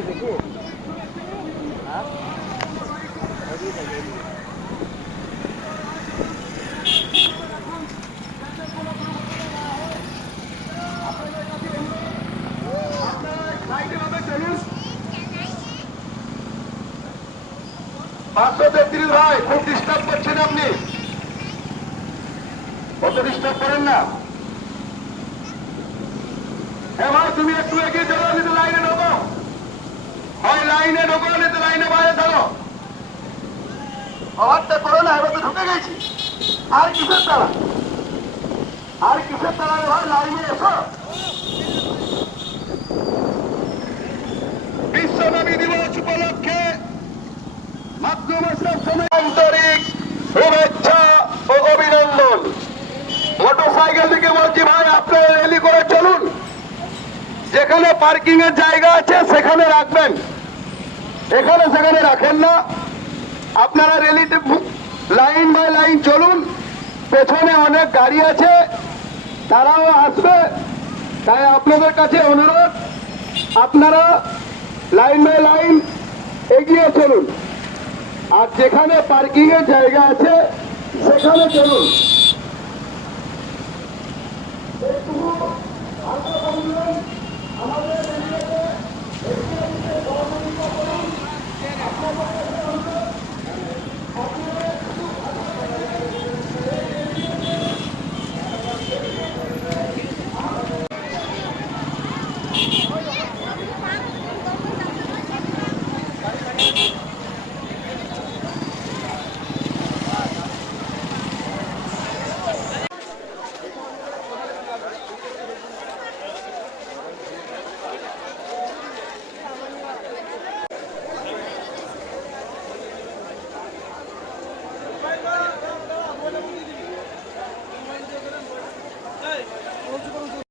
533 ভাই, খুব ডিস্টার্ব করছেন আপনি। কত ডিস্টার্ব করেন না। হ্যাঁ ভাই, তুমি একটু এগিয়ে চলো, নিতে লাইনে ঢোকো। হয় লাইনে ঢোকো, নিতে লাইনে বাইরে থাকো। অবাধটা করো না, এবার তো ঢুকে গেছি। আর কিসের তারা, আর কিসের তারা ভাই, লাইনে এসো। বিশ্বনবী দিবস উপলক্ষে মাধ্যম আন্তরিক শুভেচ্ছা ও অভিনন্দন। মোটরসাইকেল থেকে বলছি ভাই, আপনারা র্যালি করে চলুন। যেখানে পার্কিং এর জায়গা আছে সেখানে রাখবেন, এখানে সেখানে রাখেন না। আপনারা র্যালিতে লাইন বাই লাইন চলুন। পেছনে অনেক গাড়ি আছে, তারাও আসবে। তাই আপনাদের কাছে অনুরোধ, আপনারা লাইন বাই লাইন এগিয়ে চলুন। আর যেখানে পার্কিং এর জায়গা আছে সেখানে চলুন। আমাদের